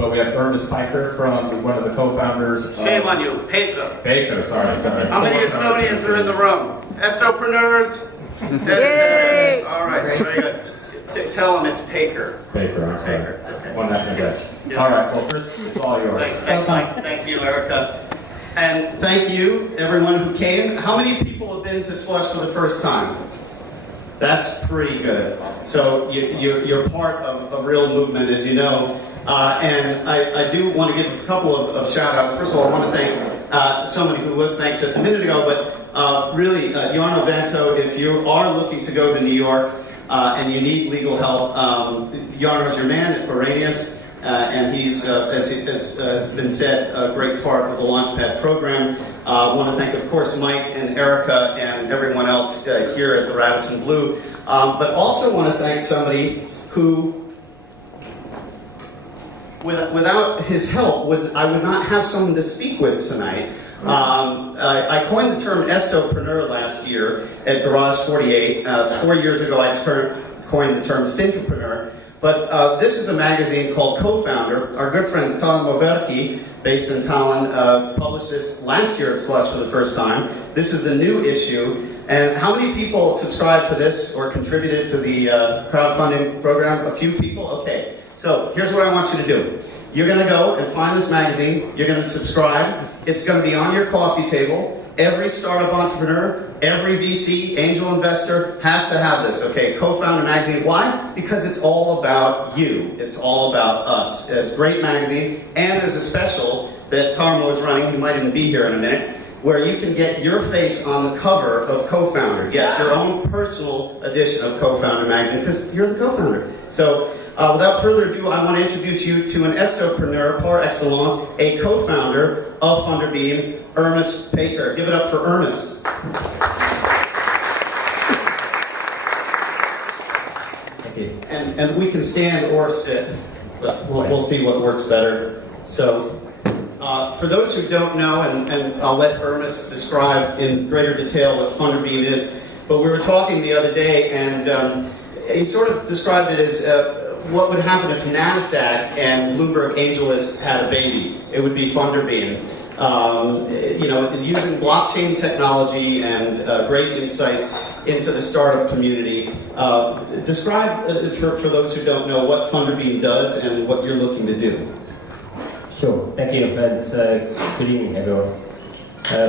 But we have Urmas Peiker from one of the co-founders. Shame on you, Peiker. Peiker, sorry. How many Estonians are in the room? Estopreneurs? Yay! All right, very good. Tell them it's Peiker. Peiker, I'm sorry. Okay. One after that. All right, well, first, it's all yours. Thanks, Mike. Thank you, Erica. And thank you, everyone who came. How many people have been to Slush for the first time? That's pretty good. So you're part of a real movement, as you know. And I do want to give a couple of shout-outs. First of all, I want to thank somebody who was thanked just a minute ago, but really, Jarno Vanto, if you are looking to go to New York and you need legal help, Jarno's your man at Boranius. And he's, as has been said, a great part of the Launchpad program. I want to thank, of course, Mike and Erica and everyone else here at the Radisson Blue. But also want to thank somebody who, without his help, I would not have someone to speak with tonight. I coined the term Estopreneur last year at Garage 48. 4 years ago, I coined the term Fintrepreneur. But this is a magazine called Co-Founder. Our good friend Tom Moverki, based in Tallinn, published this last year at Slush for the first time. This is the new issue. And how many people subscribed to this or contributed to the crowdfunding program? A few people? Okay. So here's what I want you to do. You're going to go and find this magazine. You're going to subscribe. It's going to be on your coffee table. Every startup entrepreneur, every VC, angel investor has to have this, okay? Co-Founder magazine. Why? Because it's all about you. It's all about us. It's a great magazine. And there's a special that Tarmo is running, he might even be here in a minute, where you can get your face on the cover of Co-Founder. Yes, your own personal edition of Co-Founder magazine, because you're the co-founder. So without further ado, I want to introduce you to an Estopreneur par excellence, a co-founder of Funderbeam, Urmas Peiker. Give it up for Urmas. Thank you. And we can stand or sit, but we'll see what works better. So, for those who don't know, and I'll let Urmas describe in greater detail what Funderbeam is, but we were talking the other day, and he sort of described it as what would happen if NASDAQ and Bloomberg AngelList had a baby. It would be Funderbeam. Using blockchain technology and great insights into the startup community. Describe, for those who don't know, what Funderbeam does and what you're looking to do. Sure, thank you, and good evening, everyone.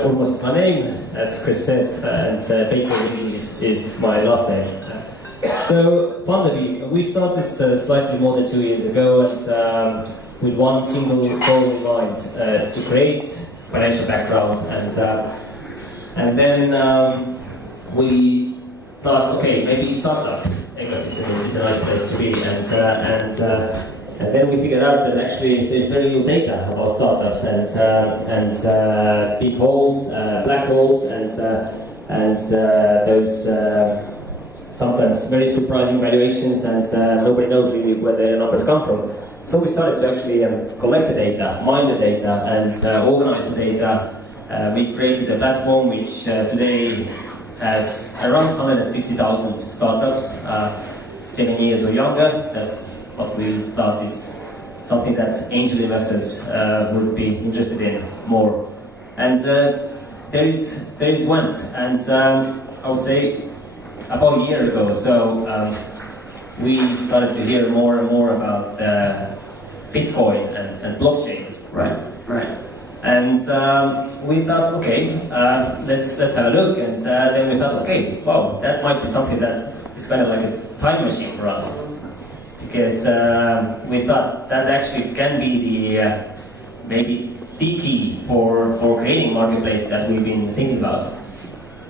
Almost my name, as Chris says, and Peiker is my last name. So, Funderbeam, we started slightly more than 2 years ago, and with one single goal in mind, to create financial background, and then we thought, okay, maybe startup ecosystem is a nice place to be, and then we figured out that actually there's very little data about startups, and big holes, black holes, and those sometimes very surprising valuations, and nobody knows really where the numbers come from. So we started to actually collect the data, mine the data, and organize the data. We created a platform which today has around 160,000 startups, 7 years or younger. That's what we thought is something that angel investors would be interested in more. And there it went. And I would say about a year ago, so we started to hear more and more about Bitcoin and blockchain, right? Right. And we thought, okay, let's have a look. And then we thought, okay, wow, that might be something that is kind of like a time machine for us, because we thought that actually can be the maybe the key for creating marketplace that we've been thinking about.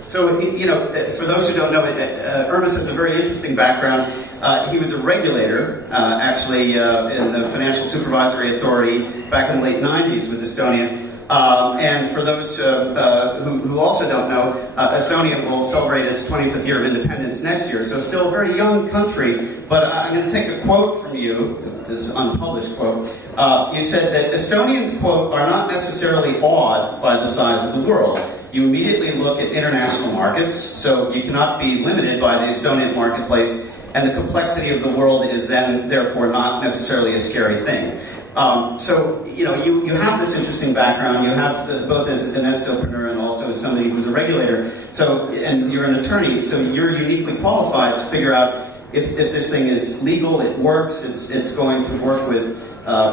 So, for those who don't know, Urmas has a very interesting background. He was a regulator, actually, in the Financial Supervisory Authority back in the late 90s with Estonia. And for those who also don't know, Estonia will celebrate its 25th year of independence next year, so still a very young country. But I'm going to take a quote from you, this unpublished quote. You said that Estonians, quote, are not necessarily awed by the size of the world. You immediately look at international markets, so you cannot be limited by the Estonian marketplace, and the complexity of the world is then, therefore, not necessarily a scary thing. So, you know, you have this interesting background. You have both as an entrepreneur and also as somebody who's a regulator. So, and you're an attorney, so you're uniquely qualified to figure out if this thing is legal, it works, it's going to work with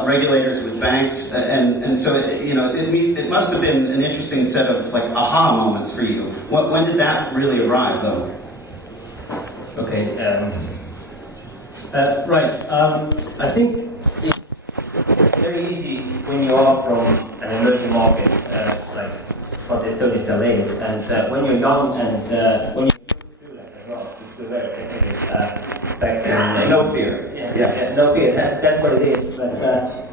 regulators, with banks, and so you know it must have been an interesting set of like aha moments for you. When did that really arrive, though? Okay. Right. I think it's very easy when you are from an emerging market, like what Estonia still is, and when you're young and when you're through that as well, you feel very technical. Back then, No fear. Yeah, no fear. That's what it is.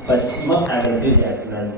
But you must have enthusiasm and